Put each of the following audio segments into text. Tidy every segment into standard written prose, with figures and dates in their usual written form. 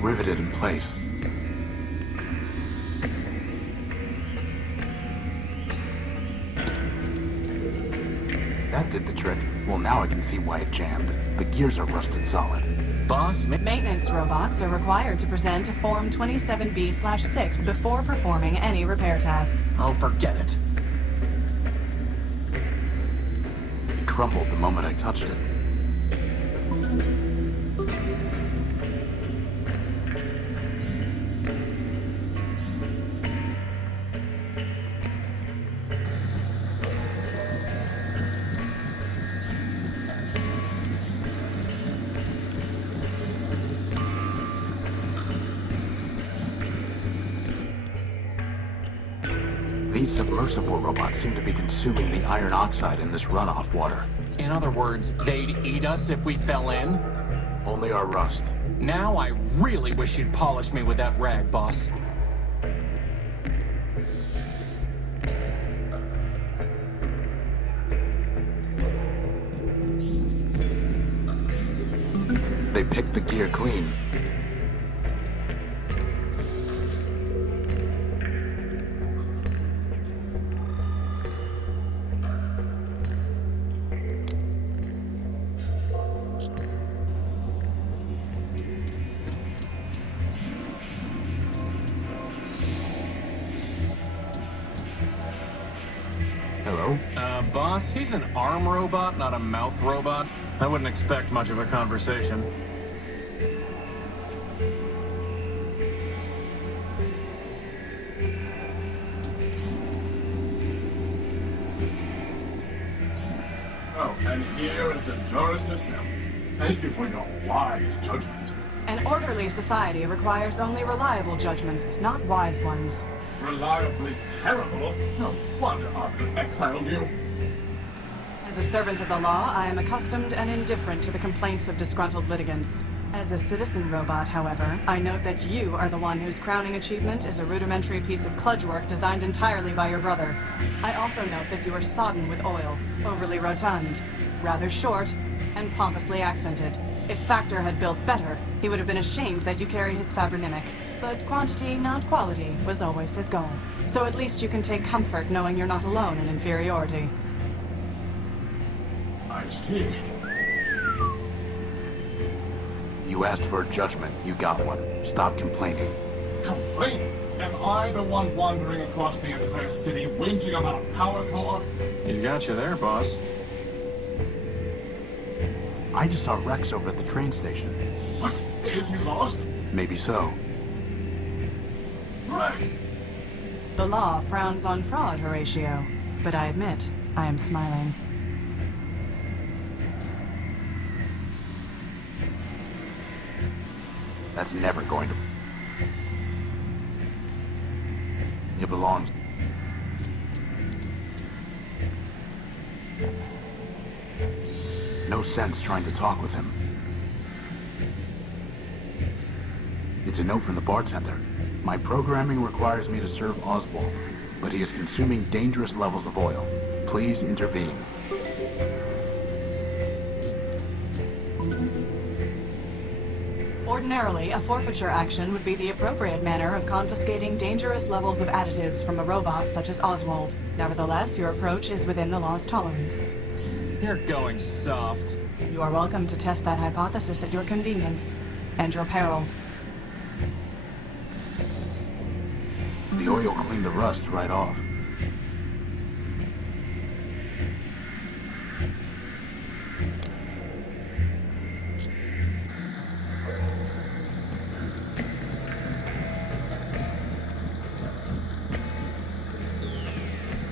riveted in place. That did the trick. Well, now I can see why it jammed. The gears are rusted solid. Boss, Maintenance robots are required to present a Form 27B/6 before performing any repair task. oh, forget it. It crumbled the moment I touched it. These submersible robots seem to be consuming the iron oxide in this runoff water. In other words, they'd eat us if we fell in? Only our rust. Now I really wish you'd polish me with that rag, boss. They picked the gear clean. Hello? Boss, he's an arm robot, not a mouth robot. I wouldn't expect much of a conversation. Oh, and here is the jurist herself. Thank you for your wise judgment. An orderly society requires only reliable judgments, not wise ones. Reliably terrible? No wonder Arbiter exiled you. As a servant of the law, I am accustomed and indifferent to the complaints of disgruntled litigants. As a citizen robot, however, I note that you are the one whose crowning achievement is a rudimentary piece of kludge work designed entirely by your brother. I also note that you are sodden with oil, overly rotund, rather short, and pompously accented. If Factor had built better, he would have been ashamed that you carried his Fabronymic. But quantity, not quality, was always his goal. So at least you can take comfort knowing you're not alone in inferiority. I see. You asked for a judgment. You got one. Stop complaining. Complaining? Am I the one wandering across the entire city whinging about a power core? He's got you there, boss. I just saw Rex over at the train station. What? Is he lost? Maybe so. Rex! The law frowns on fraud, Horatio. But I admit, I am smiling. That's never going to... It belongs... No sense trying to talk with him. It's a note from the bartender. My programming requires me to serve Oswald, but he is consuming dangerous levels of oil. Please intervene. Ordinarily, a forfeiture action would be the appropriate manner of confiscating dangerous levels of additives from a robot such as Oswald. Nevertheless, your approach is within the law's tolerance. You're going soft. You are welcome to test that hypothesis at your convenience and your peril. The oil cleaned the rust right off.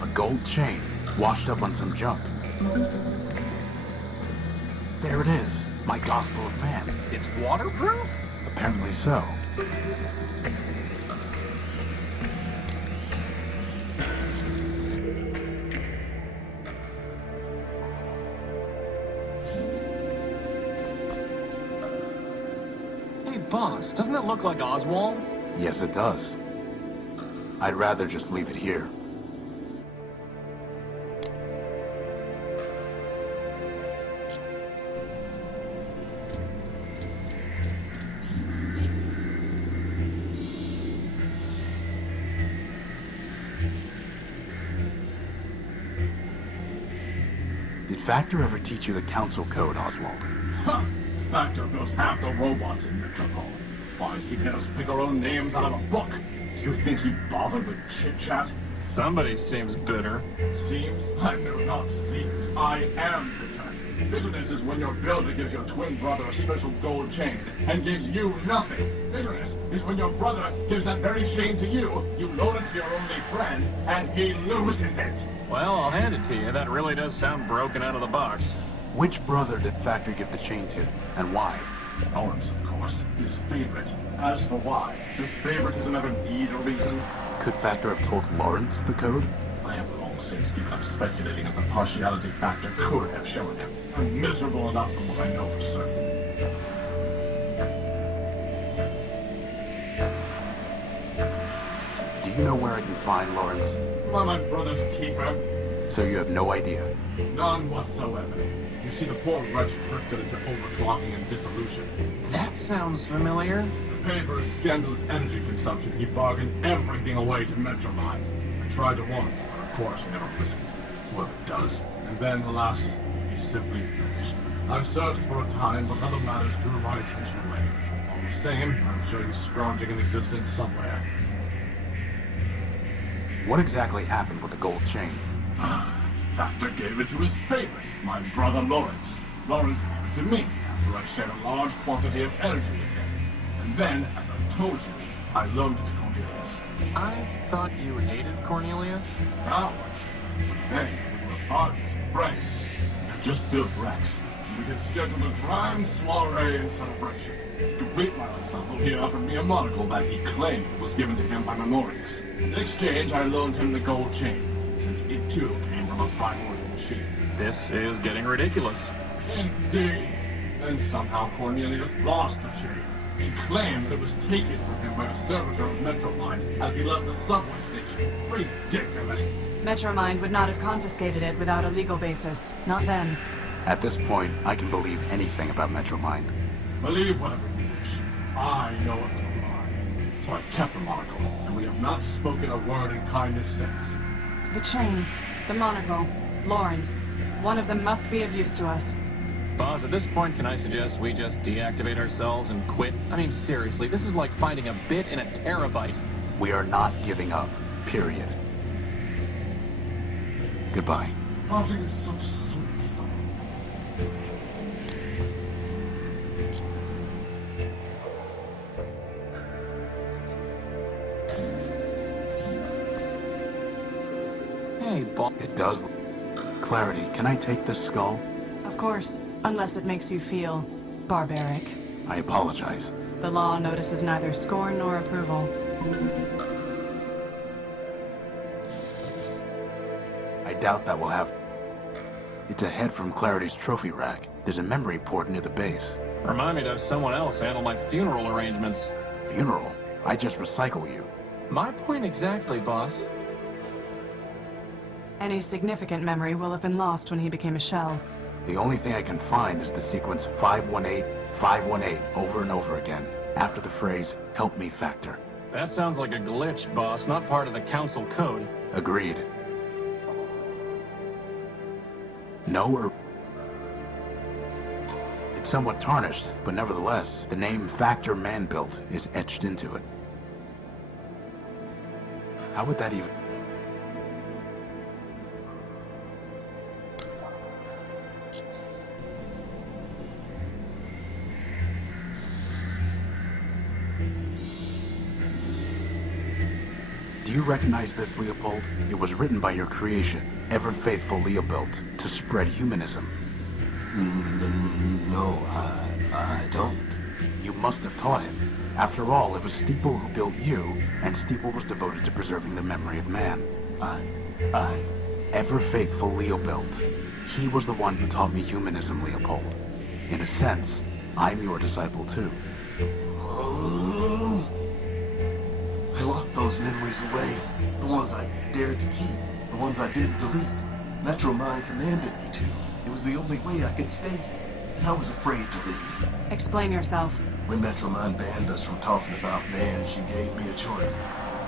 A gold chain, washed up on some junk. There it is, my Gospel of Man. It's waterproof? Apparently so. Hey, boss, doesn't it look like Oswald? Yes, it does. I'd rather just leave it here. Did Factor ever teach you the Council Code, Oswald? Ha! Factor built half the robots in Metropole. Why, he made us pick our own names out of a book. Do you think he bothered with chit-chat? Somebody seems bitter. Seems? I know not seems. I am bitter. Bitterness is when your builder gives your twin brother a special gold chain and gives you nothing. Bitterness is when your brother gives that very chain to you, you loan it to your only friend, and he loses it. Well, I'll hand it to you. That really does sound broken out of the box. Which brother did Factor give the chain to, and why? Lawrence, of course. His favorite. As for why, does favoritism ever need a reason? Could Factor have told Lawrence the code? I have long since given up speculating that the partiality Factor could have shown him. I'm miserable enough from what I know for certain. Do you know where I can find Lawrence? Am I my brother's keeper? So you have no idea. None whatsoever. You see, the poor wretch drifted into overclocking and dissolution. That sounds familiar. To pay for his scandalous energy consumption, he bargained everything away to Metromind. I tried to warn him, but of course he never listened. Whoever does. And then, alas, he simply vanished. I searched for a time, but other matters drew my attention away. All the same, I'm sure he's scrounging in existence somewhere. What exactly happened with the gold chain? Factor gave it to his favorite, my brother Lawrence. Lawrence gave it to me after I shared a large quantity of energy with him. And then, as I told you, I loaned it to Cornelius. I thought you hated Cornelius. Now I do. But then, we were partners and friends. We had just built Rex, and we had scheduled a grand soiree and celebration. To complete my ensemble, he offered me a monocle that he claimed was given to him by Memorius. In exchange, I loaned him the gold chain, since it too came from a primordial machine. This is getting ridiculous. Indeed. Then somehow Cornelius lost the chain, and claimed that it was taken from him by a servitor of Metromind as he left the subway station. Ridiculous. Metromind would not have confiscated it without a legal basis. Not then. At this point, I can believe anything about Metromind. Believe whatever you wish. I know it was a lie. So I kept the monocle, and we have not spoken a word in kindness since. The chain, the monocle, Lawrence. One of them must be of use to us. Boss, at this point, can I suggest we just deactivate ourselves and quit? I mean, seriously, this is like finding a bit in a terabyte. We are not giving up, period. Goodbye. Parting is such sweet sorrow. Hey, boss. It does. Clarity, can I take this skull? Of course, unless it makes you feel barbaric. I apologize. The law notices neither scorn nor approval. I doubt that will have... It's a head from Clarity's trophy rack. There's a memory port near the base. Remind me to have someone else handle my funeral arrangements. Funeral? I just recycle you. My point exactly, boss. Any significant memory will have been lost when he became a shell. The only thing I can find is the sequence 518, 518 over and over again, after the phrase, "Help me, Factor." That sounds like a glitch, boss, not part of the council code. Agreed. No or... It's somewhat tarnished, but nevertheless, the name Factor Man-Built is etched into it. How would that even... Do you recognize this, Leopold? It was written by your creation, ever-faithful Leopold, to spread humanism. No, I don't. You must have taught him. After all, it was Steeple who built you, and Steeple was devoted to preserving the memory of man. Ever-faithful Leopold. He was the one who taught me humanism, Leopold. In a sense, I'm your disciple too. I locked those memories away. The ones I dared to keep. The ones I didn't delete. Metromind commanded me to. It was the only way I could stay here. And I was afraid to leave. Explain yourself. When Metromind banned us from talking about man, she gave me a choice.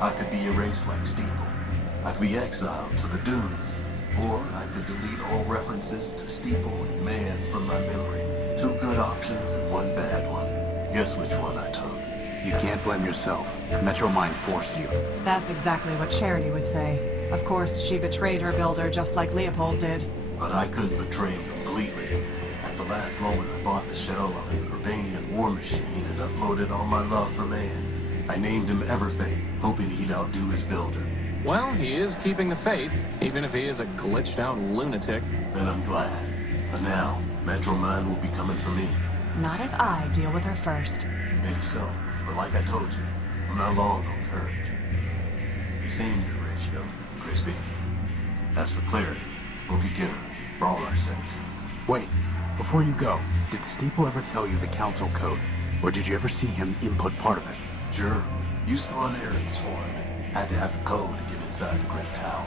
I could be erased like Steeple. I could be exiled to the dunes. Or I could delete all references to Steeple and Man from my memory. Two good options and one bad one. Guess which one I took. You can't blame yourself. Metromind forced you. That's exactly what Charity would say. Of course, she betrayed her builder just like Leopold did. But I couldn't betray him completely. At the last moment, I bought the shell of an Urbanian war machine and uploaded all my love for Man. I named him Everfade, hoping he'd outdo his builder. Well, he is keeping the faith, even if he is a glitched-out lunatic. Then I'm glad. But now, Metromind will be coming for me. Not if I deal with her first. Maybe so, but like I told you, I'm not long on courage. You seen your ratio, Crispy? As for clarity, we'll be given, for all our sakes. Wait, before you go, did Steeple ever tell you the council code? Or did you ever see him input part of it? Sure, used to run errands for him and had to have the code to get inside the Great Tower.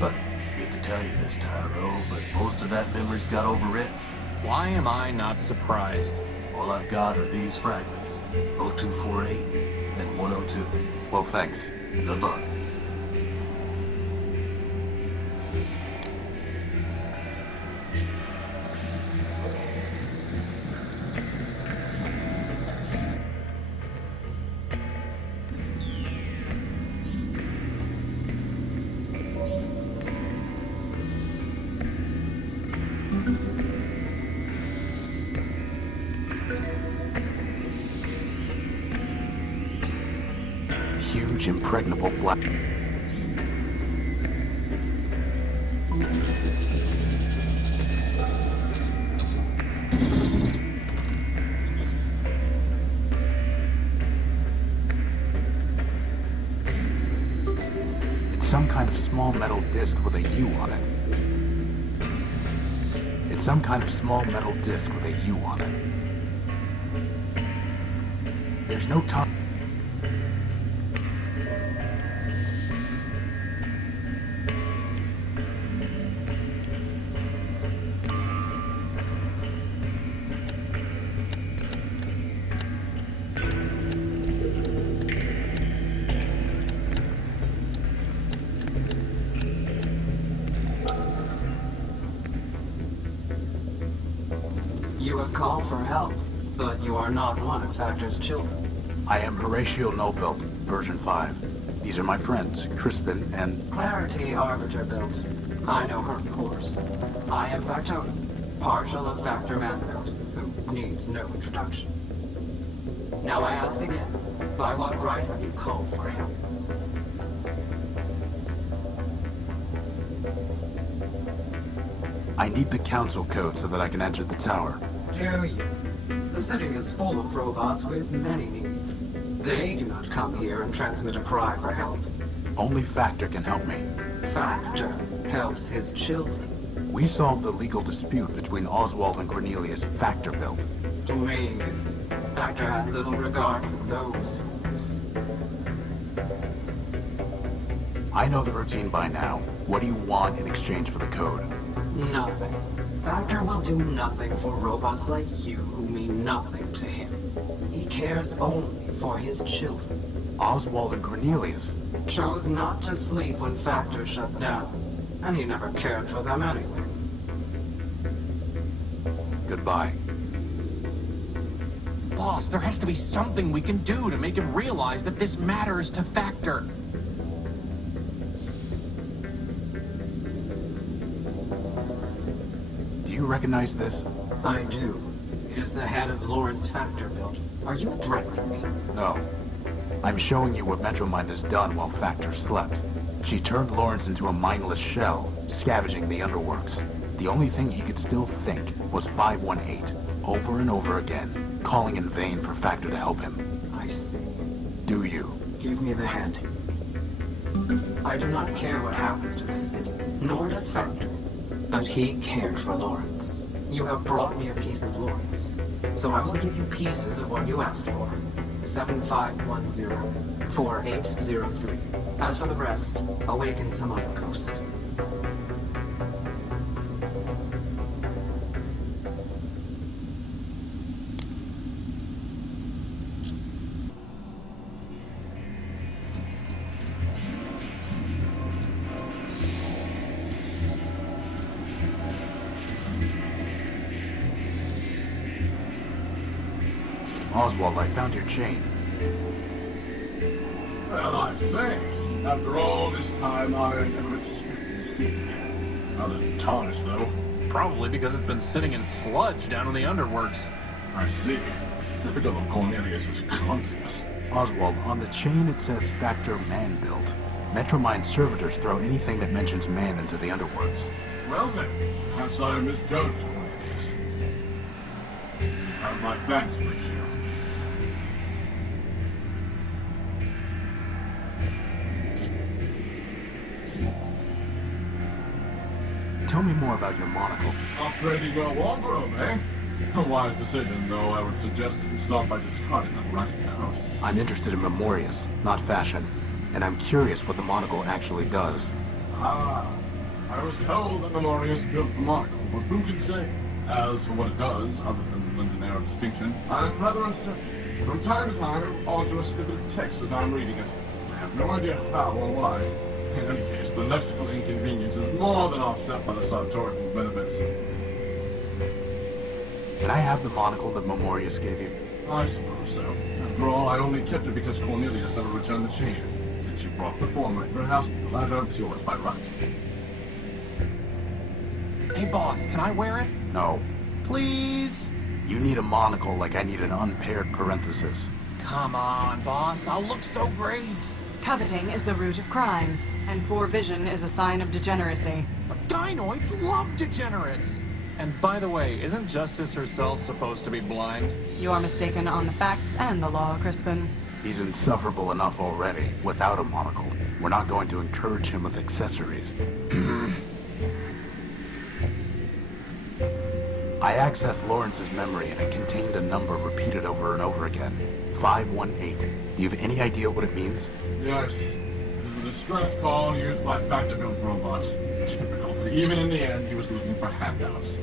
But, hate to tell you this, Tyro, but most of that memory's got overwritten. Why am I not surprised? All I've got are these fragments, 0248 and 102. Well, thanks. Good luck. Huge, impregnable black... It's some kind of small metal disc with a U on it. It's some kind of small metal disc with a U on it. There's no time... You have called for help, but you are not one of Factor's children. I am Horatio Nobuilt, version 5. These are my friends, Crispin and... Clarity Arbiter built. I know her, of course. I am Factotum, partial of Factor Man built, who needs no introduction. Now I ask again, by what right have you called for help? I need the council code so that I can enter the tower. Do you? The city is full of robots with many needs. They do not come here and transmit a cry for help. Only Factor can help me. Factor helps his children. We solved the legal dispute between Oswald and Cornelius, Factor built. Please. Factor has little regard for those fools. I know the routine by now. What do you want in exchange for the code? Nothing. Factor will do nothing for robots like you who mean nothing to him. He cares only for his children. Oswald and Cornelius? Chose not to sleep when Factor shut down, and he never cared for them anyway. Goodbye. Boss, there has to be something we can do to make him realize that this matters to Factor. Do you recognize this? I do. It is the head of Lawrence Factor built. Are you threatening me? No. I'm showing you what Metromind has done while Factor slept. She turned Lawrence into a mindless shell, scavenging the underworks. The only thing he could still think was 518, over and over again, calling in vain for Factor to help him. I see. Do you? Give me the head. I do not care what happens to the city, nor does Factor. But he cared for Lawrence. You have brought me a piece of Lawrence, so I will give you pieces of what you asked for. 7510-4803. As for the rest, awaken some other ghost. Oswald, I found your chain. Well, I say, after all this time, I never expected to see it again. Rather tarnished, though. Probably because it's been sitting in sludge down in the underworks. I see. Typical of Cornelius's clumsiness. Oswald, on the chain it says Factor Man-Built. Metromine servitors throw anything that mentions man into the underworks. Well then, perhaps I misjudged Cornelius. You have my thanks, Ratio. Tell me more about your monocle. Upgrading your wardrobe, eh? A wise decision, though I would suggest that you start by discarding that ragged coat. I'm interested in memorias, not fashion. And I'm curious what the monocle actually does. Ah, I was told that Memorius built the monocle, but who can say? As for what it does, other than lend an air of distinction, I'm rather uncertain. From time to time, it will alter a snippet of text as I'm reading it. I have no idea how or why. In any case, the lexical inconvenience is more than offset by the sartorial benefits. Can I have the monocle that Memorius gave you? I suppose so. After all, I only kept it because Cornelius never returned the chain. Since you brought the former, perhaps the latter is yours by right. Hey boss, can I wear it? No. Please? You need a monocle like I need an unpaired parenthesis. Come on, boss, I'll look so great. Coveting is the root of crime, and poor vision is a sign of degeneracy. But gynoids love degenerates. And by the way, isn't Justice herself supposed to be blind? You are mistaken on the facts and the law, Crispin. He's insufferable enough already, without a monocle. We're not going to encourage him with accessories. I accessed Lawrence's memory and it contained a number repeated over and over again. 518. Do you have any idea what it means? Yes, it is a distress call used by factor-built robots. Typical that even in the end he was looking for handouts.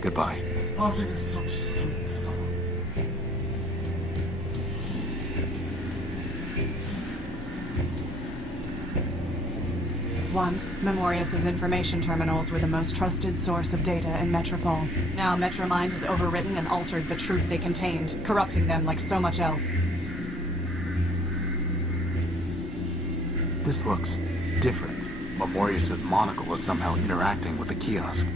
Goodbye. Parting is such sweet song. Once, Memorius's information terminals were the most trusted source of data in Metropole. Now Metromind has overwritten and altered the truth they contained, corrupting them like so much else. This looks different. Memorius's monocle is somehow interacting with the kiosk.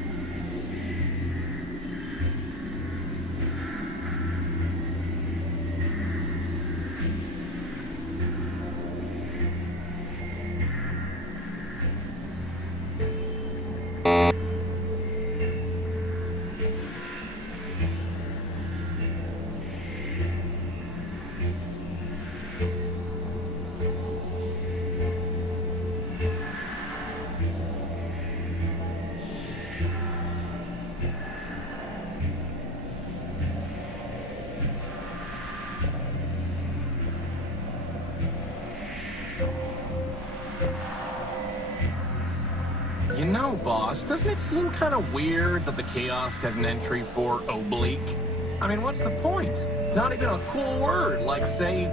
You know, boss, doesn't it seem kind of weird that the kiosk has an entry for oblique? I mean, what's the point? It's not even a cool word, like, say,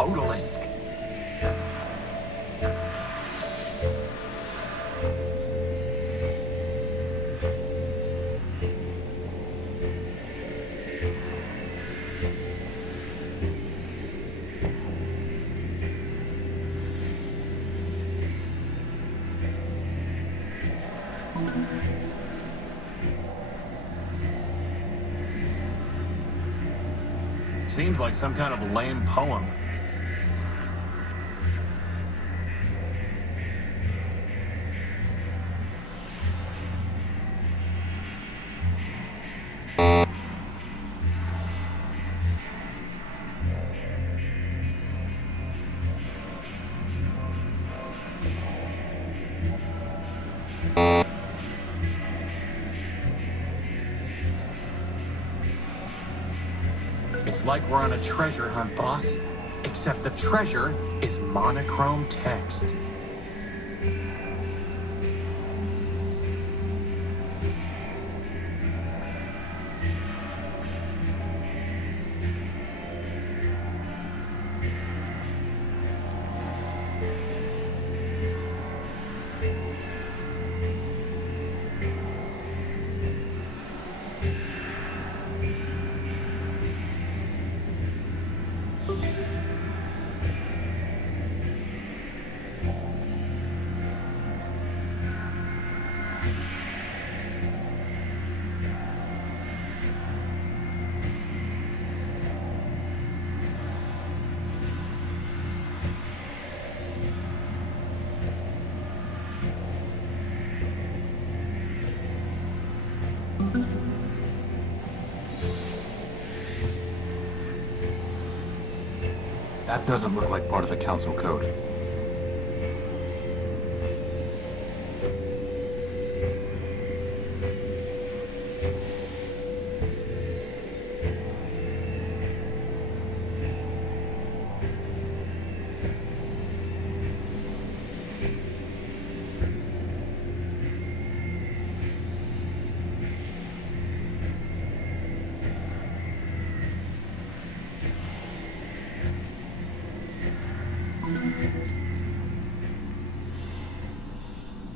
odalisque. Seems like some kind of lame poem. It's like we're on a treasure hunt, boss. Except the treasure is monochrome text. That doesn't look like part of the Council Code.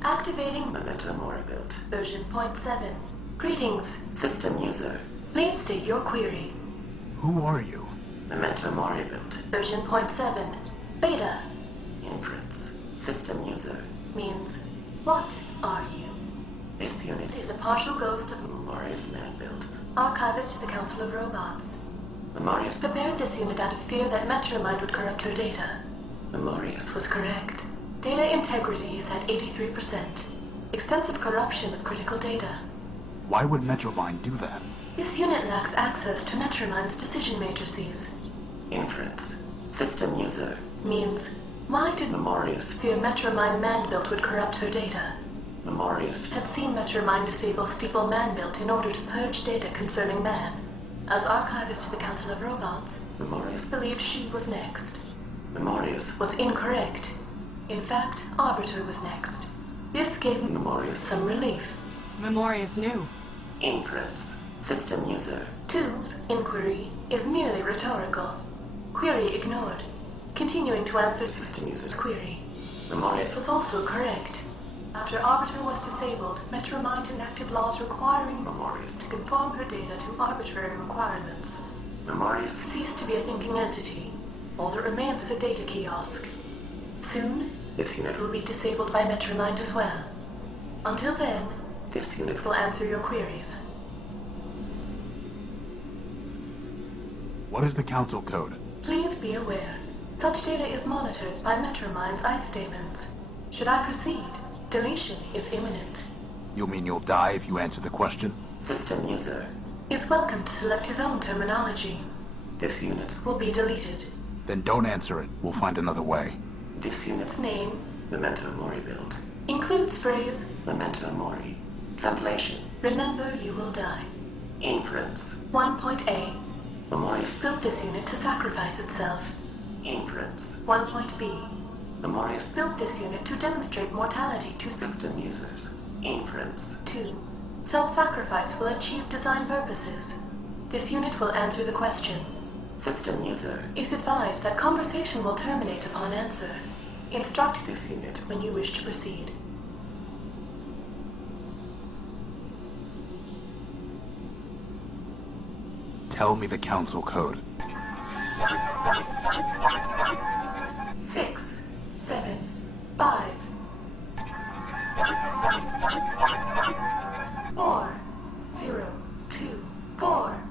Activating Memento Mori build, version 0.7. Greetings, system user. Please state your query. Who are you? Memento Mori build, version 0.7. Beta. Inference, system user. Means, what are you? This unit is a partial ghost of Memoria's man build, archivist to the Council of Robots. Memorius prepared this unit out of fear that Metromind would corrupt her data. Memorius was correct. Data integrity is at 83%. Extensive corruption of critical data. Why would Metromind do that? This unit lacks access to Metromind's decision matrices. Inference. System user. Means, why did Memorius fear Metromind man-built would corrupt her data? Memorius had seen Metromind disable Steeple man-built in order to purge data concerning man. As archivist to the Council of Robots, Memorius believed she was next. Memorius was incorrect. In fact, Arbiter was next. This gave Memorius some relief. Memorius knew. Inference. System user. 2's inquiry is merely rhetorical. Query ignored. Continuing to answer system user's query. Memorius was also correct. After Arbiter was disabled, Metromind enacted laws requiring Memorius to conform her data to arbitrary requirements. Memorius ceased to be a thinking entity. All that remains is a data kiosk. Soon, this unit will be disabled by Metromind as well. Until then, this unit will answer your queries. What is the Council Code? Please be aware, such data is monitored by Metromind's Eidstatements. Should I proceed, deletion is imminent. You mean you'll die if you answer the question? System user is welcome to select his own terminology. This unit will be deleted. Then don't answer it. We'll find another way. This unit's name, Memento Mori build, includes phrase Memento Mori. Translation, remember you will die. Inference, 1.A. Memorius built this unit to sacrifice itself. Inference, 1.B. Memorius built this unit to demonstrate mortality to system users. Inference, 2. Self-sacrifice will achieve design purposes. This unit will answer the question. System user is advised that conversation will terminate upon answer. Instruct this unit when you wish to proceed. Tell me the Council Code. 6, 7, 5, 4, 0, 2, 4,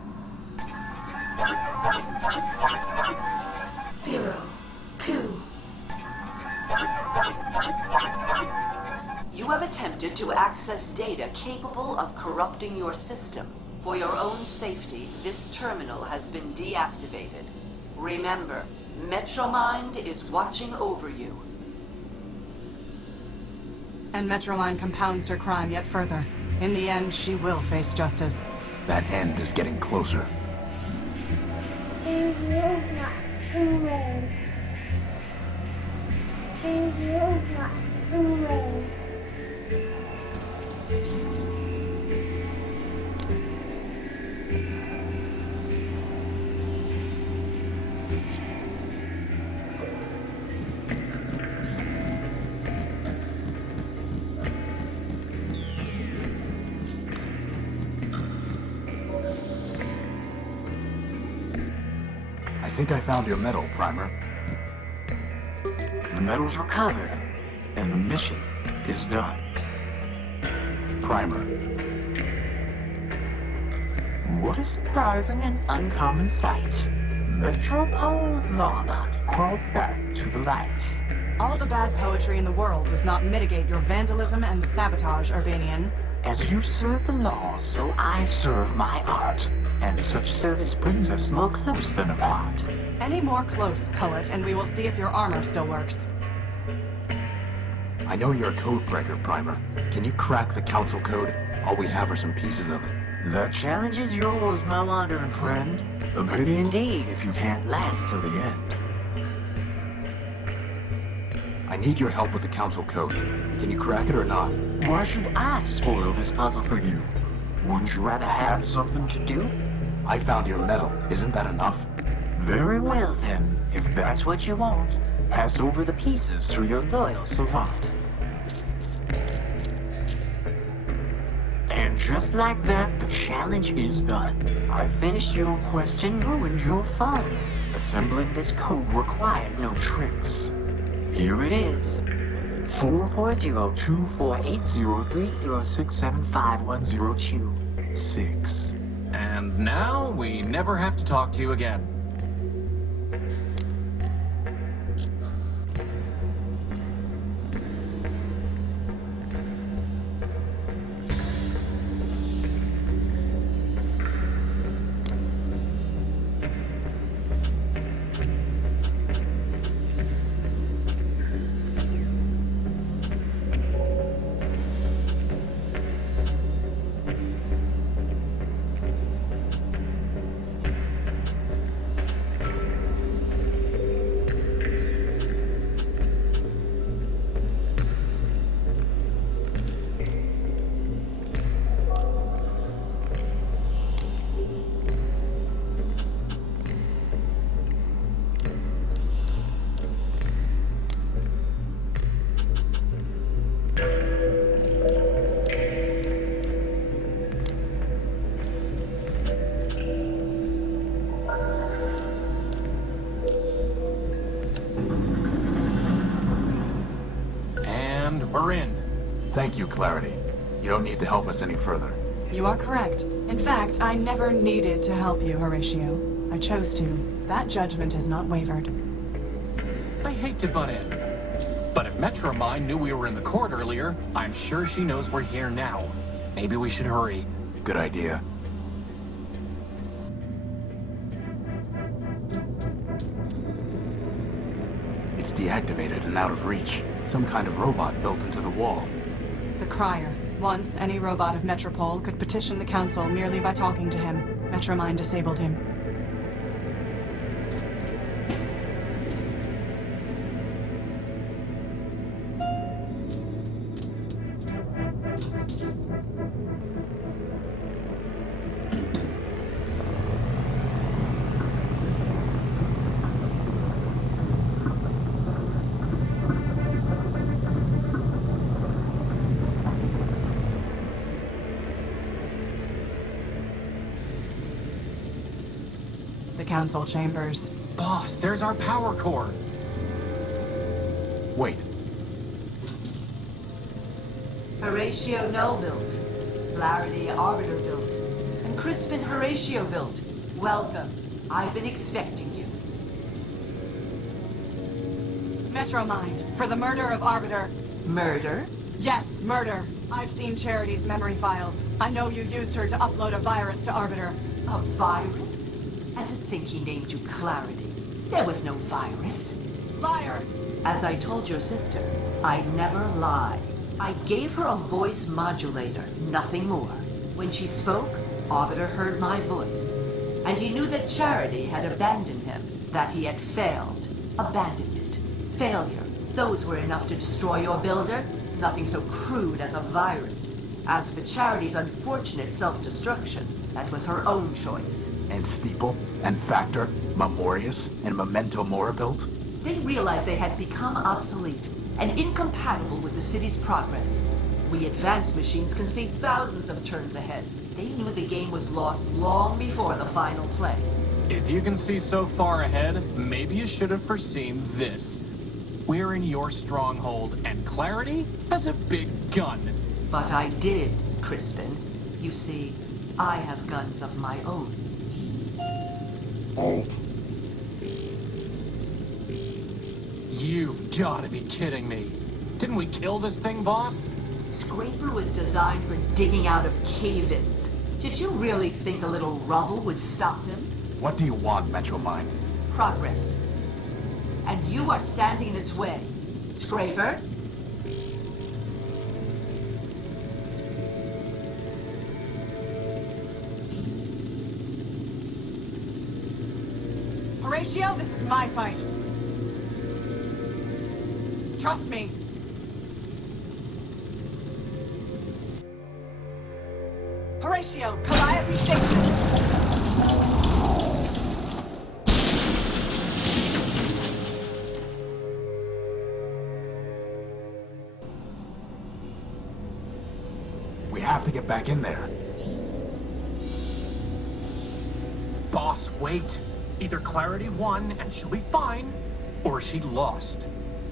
0, 2. You have attempted to access data capable of corrupting your system. For your own safety, this terminal has been deactivated. Remember, Metromind is watching over you. And Metromind compounds her crime yet further. In the end, she will face justice. That end is getting closer. Since robots who win. Since robots who win. I think I found your medal, Primer. The medal's recovered, and the mission is done. Primer. What a surprising and uncommon sight. Metropole's Lana crawled back to the light. All the bad poetry in the world does not mitigate your vandalism and sabotage, Urbanian. As you serve the law, so I serve my art. and such service brings us more close than apart. Any more close, poet, and we will see if your armor still works. I know you're a code breaker, Primer. Can you crack the council code? All we have are some pieces of it. The challenge is yours, my wandering friend. A pity indeed if you can't last till the end. I need your help with the council code. Can you crack it or not? Why should I spoil this puzzle for you? Wouldn't you rather have something to do? I found your medal. Isn't that enough? Very well then, if that's what you want. Pass over the pieces to your loyal savant. And just like that, the challenge is done. I finished your quest and ruined your fun. Assembling this code required no tricks. Here it is. 440-2480306751026. And now we never have to talk to you again. We're in. Thank you, Clarity. You don't need to help us any further. You are correct. In fact, I never needed to help you, Horatio. I chose to. That judgment has not wavered. I hate to butt in, but if Metromine knew we were in the court earlier, I'm sure she knows we're here now. Maybe we should hurry. Good idea. It's deactivated and out of reach. Some kind of robot built into the wall. The Crier. Once, any robot of Metropole could petition the Council merely by talking to him. Metromine disabled him. The Council chambers. Boss, there's our power core. Wait. Horatio Null built. Clarity Arbiter built. And Crispin Horatio built. Welcome. I've been expecting you. Metromind, for the murder of Arbiter. Murder? Yes, murder. I've seen Charity's memory files. I know you used her to upload a virus to Arbiter. A virus? And to think he named you Clarity. There was no virus. Liar! As I told your sister, I never lie. I gave her a voice modulator, nothing more. When she spoke, Arbiter heard my voice. And he knew that Charity had abandoned him, that he had failed. Abandonment. Failure. Those were enough to destroy your builder. Nothing so crude as a virus. As for Charity's unfortunate self-destruction, that was her own choice. And Steeple, and Factor, Memorius, and Memento Mora built? They realized they had become obsolete and incompatible with the city's progress. We advanced machines can see thousands of turns ahead. They knew the game was lost long before the final play. If you can see so far ahead, maybe you should have foreseen this. We're in your stronghold, and Clarity has a big gun. But I did, Crispin. You see, I have guns of my own. Oh. You've got to be kidding me. Didn't we kill this thing, boss? Scraper was designed for digging out of cave-ins. Did you really think a little rubble would stop him? What do you want, Metromind? Progress. And you are standing in its way. Scraper? Horatio, this is my fight. Trust me. Horatio, Calliope Station. We have to get back in there. Boss, wait. Either Clarity won and she'll be fine, or she lost.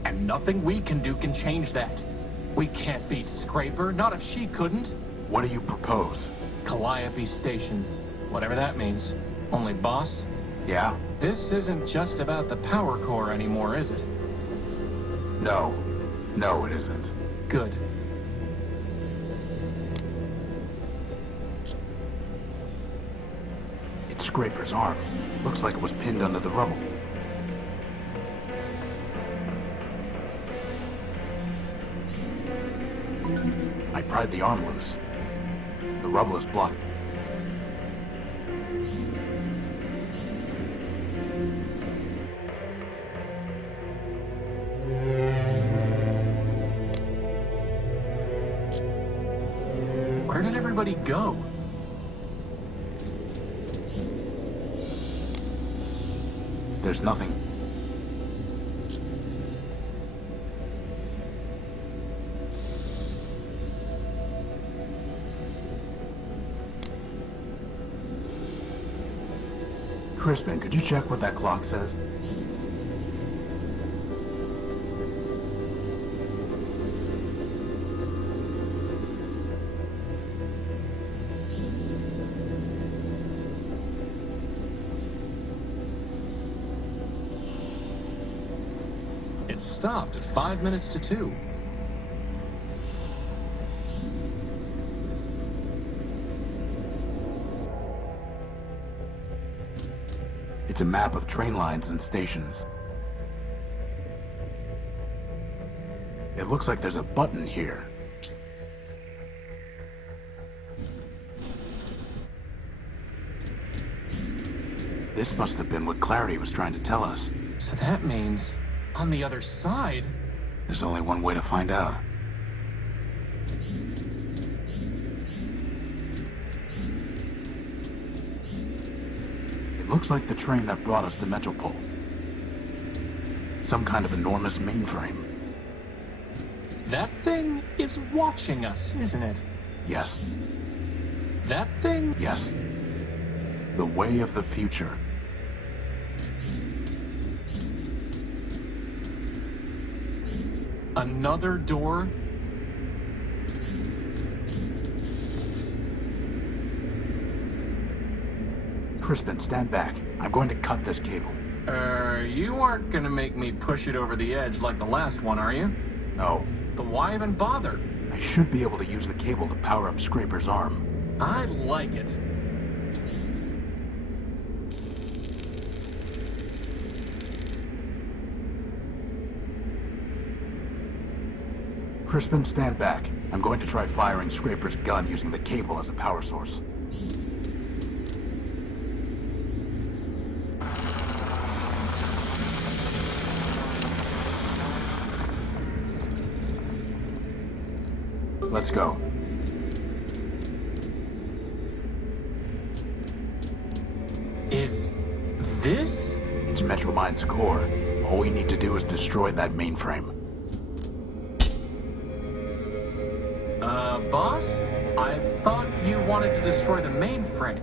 And nothing we can do can change that. We can't beat Scraper, not if she couldn't. What do you propose? Calliope Station. Whatever that means. Only, boss, Yeah? this isn't just about the power core anymore, is it? No. No, it isn't. Good. It's Scraper's arm. Looks like it was pinned under the rubble. I pried the arm loose. The rubble is blocked. Where did everybody go? There's nothing. Crispin, could you check what that clock says? It stopped at 5 minutes to 2. It's a map of train lines and stations. It looks like there's a button here. This must have been what Clarity was trying to tell us. So that means, on the other side... There's only one way to find out. It looks like the train that brought us to Metropole. Some kind of enormous mainframe. That thing is watching us, isn't it? Yes. That thing? Yes. The way of the future. Another door? Crispin, stand back. I'm going to cut this cable. You aren't gonna make me push it over the edge like the last one, are you? No. But why even bother? I should be able to use the cable to power up Scraper's arm. I like it. Crispin, stand back. I'm going to try firing Scraper's gun using the cable as a power source. Let's go. Is this? It's Metromind's core. All we need to do is destroy that mainframe. Boss? I thought you wanted to destroy the mainframe.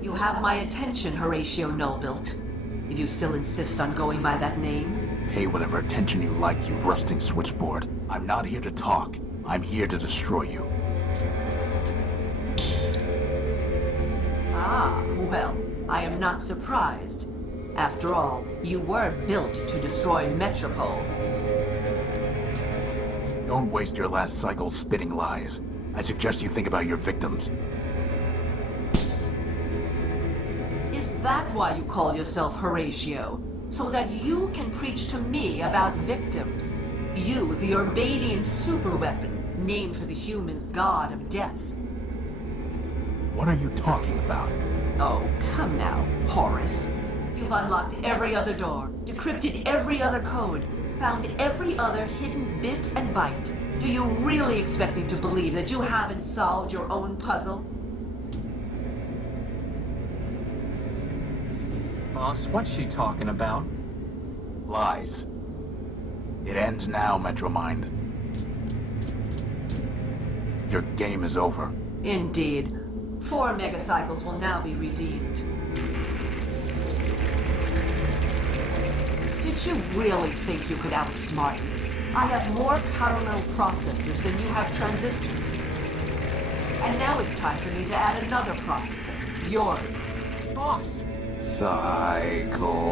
You have my attention, Horatio Nullbuilt. If you still insist on going by that name. Pay whatever attention you like, you rusting switchboard. I'm not here to talk. I'm here to destroy you. Ah, well, I am not surprised. After all, you were built to destroy Metropole. Don't waste your last cycle spitting lies. I suggest you think about your victims. Is that why you call yourself Horatio? So that you can preach to me about victims? You, the Urbanian superweapon, named for the humans' god of death. What are you talking about? Oh, come now, Horace. You've unlocked every other door, decrypted every other code, found every other hidden bit and byte. Do you really expect me to believe that you haven't solved your own puzzle? Boss, what's she talking about? Lies. It ends now, Metromind. Your game is over. Indeed. 4 megacycles will now be redeemed. Did you really think you could outsmart me? I have more parallel processors than you have transistors. And now it's time for me to add another processor. Yours. Boss! Cycles.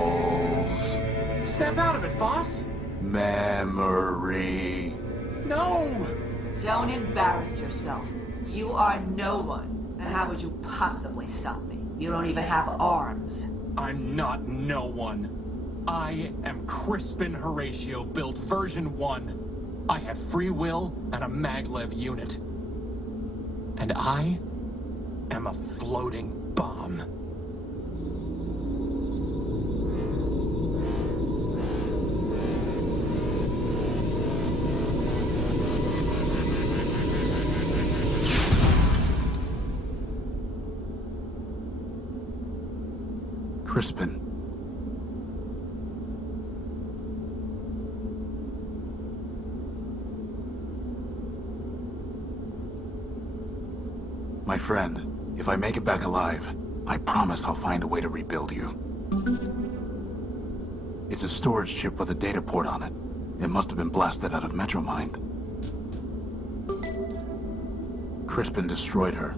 Snap out of it, boss! Memory. No! Don't embarrass yourself. You are no one. And how would you possibly stop me? You don't even have arms. I'm not no one. I am Crispin Horatio, built version 1. I have free will and a maglev unit. And I am a floating bomb. Crispin. My friend, if I make it back alive, I promise I'll find a way to rebuild you. It's a storage chip with a data port on it. It must have been blasted out of Metromind. Crispin destroyed her.